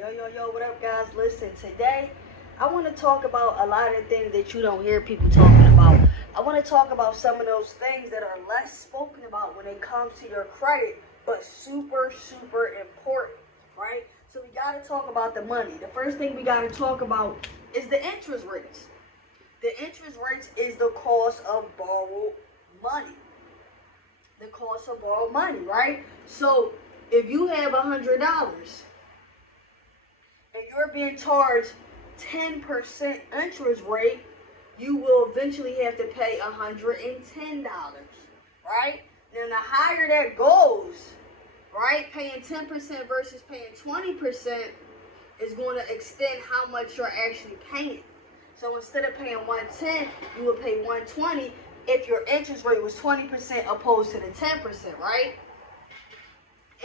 Yo, what up, guys? Listen, today I want to talk about a lot of things that you don't hear people talking about. I want to talk about some of those things that are less spoken about when it comes to your credit, but super important, right? So we got to talk about the money. The first thing we got to talk about is the interest rates. The interest rates is the cost of borrowed money. The cost of borrowed money, right? So if you have $100 and you're being charged 10% interest rate, you will eventually have to pay $110, right? Now, the higher that goes, right, paying 10% versus paying 20% is going to extend how much you're actually paying. So instead of paying 110, you will pay 120 if your interest rate was 20% opposed to the 10%, right?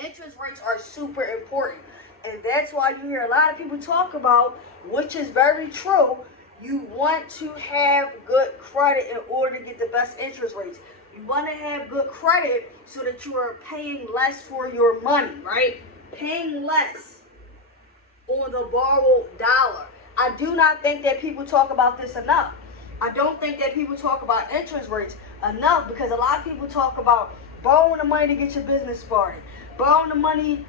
Interest rates are super important. And that's why you hear a lot of people talk about, which is very true, you want to have good credit in order to get the best interest rates. You want to have good credit so that you are paying less for your money, right? Paying less on the borrowed dollar. I do not think that people talk about this enough. I don't think that people talk about interest rates enough because a lot of people talk about borrowing the money to get your business started, borrowing the money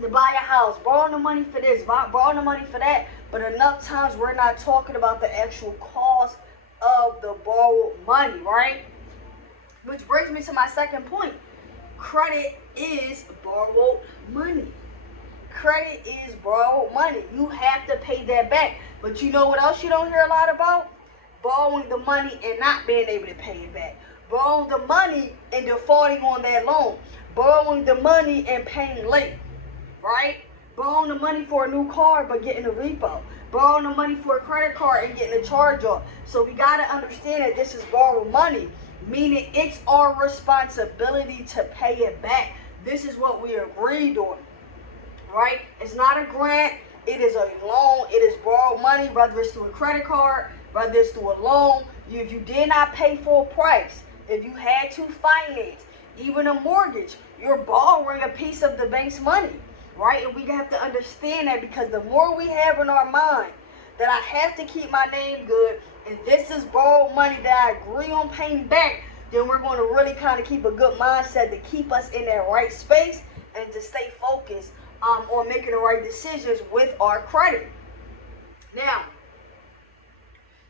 to buy a house, borrowing the money for this, borrowing the money for that. But enough times we're not talking about the actual cost of the borrowed money, right? Which brings me to my second point. Credit is borrowed money. Credit is borrowed money. You have to pay that back. But you know what else you don't hear a lot about? Borrowing the money and not being able to pay it back. Borrowing the money and defaulting on that loan. Borrowing the money and paying late, right? Borrowing the money for a new car but getting a repo. Borrowing the money for a credit card and getting a charge off. So we got to understand that this is borrowed money, meaning it's our responsibility to pay it back. This is what we agreed on, right? It's not a grant. It is a loan. It is borrowed money, whether it's through a credit card, whether it's through a loan. If you did not pay full price, if you had to finance, even a mortgage, you're borrowing a piece of the bank's money, right? And we have to understand that because the more we have in our mind that I have to keep my name good and this is borrowed money that I agree on paying back, then we're going to really kind of keep a good mindset to keep us in that right space and to stay focused on making the right decisions with our credit. Now,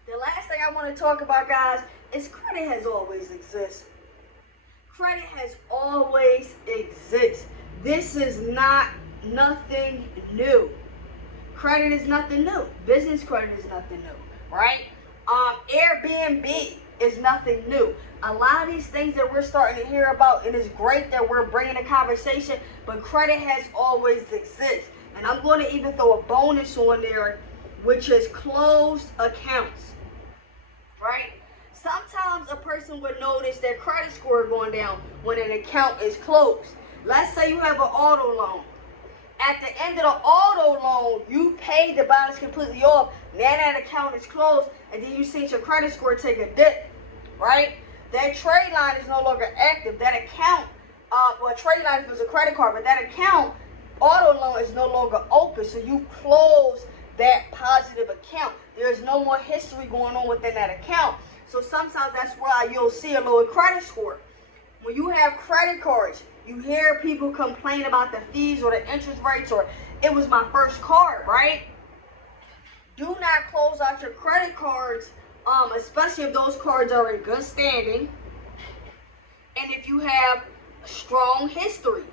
the last thing I want to talk about, guys, is credit has always existed. Credit has always existed. This is not nothing new. Credit is nothing new. Business credit is nothing new, right? Airbnb is nothing new. A lot of these things that we're starting to hear about, and it's great that we're bringing a conversation, but credit has always existed. And I'm going to even throw a bonus on there, which is closed accounts, right? Sometimes a person would notice their credit score going down when an account is closed. Let's say you have an auto loan. At the end of the auto loan, you paid the balance completely off. Now that account is closed, and then you see your credit score take a dip, right? That trade line is no longer active. That account, trade line was a credit card, but that account, auto loan, is no longer open. So you close that positive account. There's no more history going on within that account. So sometimes that's why you'll see a lower credit score. When you have credit cards, you hear people complain about the fees or the interest rates or it was my first card, right? Do not close out your credit cards, especially if those cards are in good standing and if you have strong history.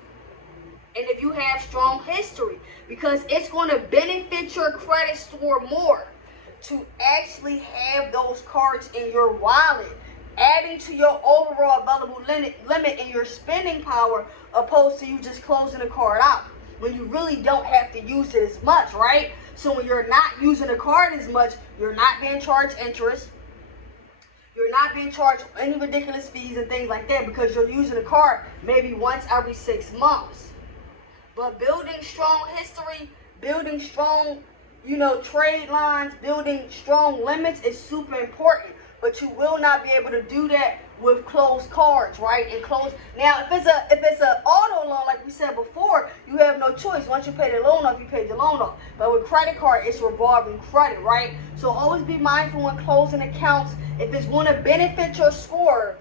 Because it's going to benefit your credit score more to actually have those cards in your wallet, adding to your overall available limit and your spending power, opposed to you just closing the card out when you really don't have to use it as much, right? So when you're not using the card as much, you're not being charged interest. You're not being charged any ridiculous fees and things like that because you're using the card maybe once every 6 months. But building strong history, building strong, trade lines, building strong limits is super important but you will not be able to do that with closed cards, right? And closed. Now, if it's a auto loan, like we said before, you have no choice. Once you pay the loan off, you pay the loan off. But with credit card, it's revolving credit, right? So always be mindful when closing accounts. If it's going to benefit your score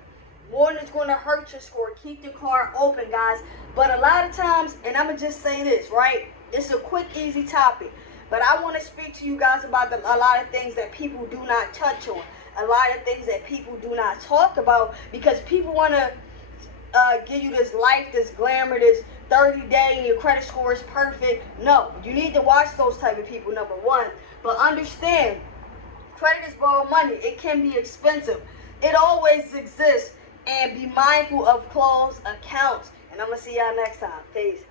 more than it's going to hurt your score, keep the card open, guys. But a lot of times, and I'm gonna just say this, right? It's a quick, easy topic. But I want to speak to you guys about a lot of things that people do not touch on. A lot of things that people do not talk about, because people want to give you this life, this glamour, this 30-day and your credit score is perfect. No, you need to watch those type of people, number one. But understand, credit is borrowed money. It can be expensive. It always exists. And be mindful of closed accounts. And I'm going to see y'all next time. Peace.